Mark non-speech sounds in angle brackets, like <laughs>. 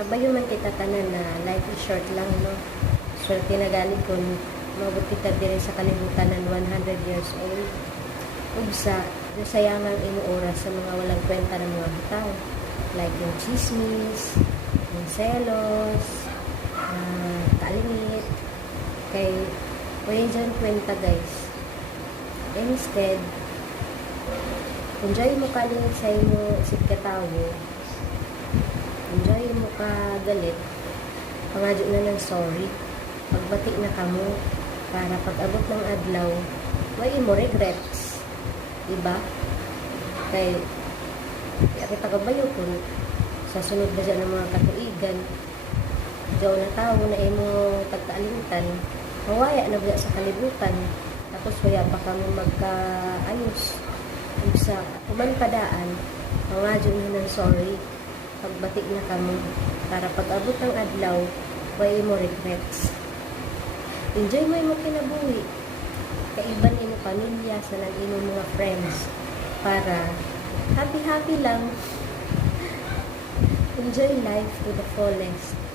Kabayo man kita tanan na life is short lang, no? Swerte na gali kung mabot kita dire sa kalibutan ng 100 years old. Ugsa, sayangan imo oras sa mga walang kwenta ng mga tao. Like yung chismis, yung selos, uh, kalimit. Kay, wala dyan kwenta guys. Instead, enjoy mo kalimit sa imo isip ka enjoy mo ka galit. Pangadyo na ng sorry. Pagbati na kamo para pag abot ng adlaw may mo regrets. Diba? Kay kaya kita kabayo sa sunod ba dyan ng mga katuigan daw na tao na imo pagkaalintan mawaya na ba sa kalibutan? Tapos waya pa kami magkaayos. Sa kuman padaan pangadyo na ng sorry pagbati na kamo para pag abot ng adlaw way mo regrets enjoy mo imo kinabuhi. Kaiban imo pamilya sa nang imo mga friends para happy happy lang. <laughs> Enjoy life to the fullest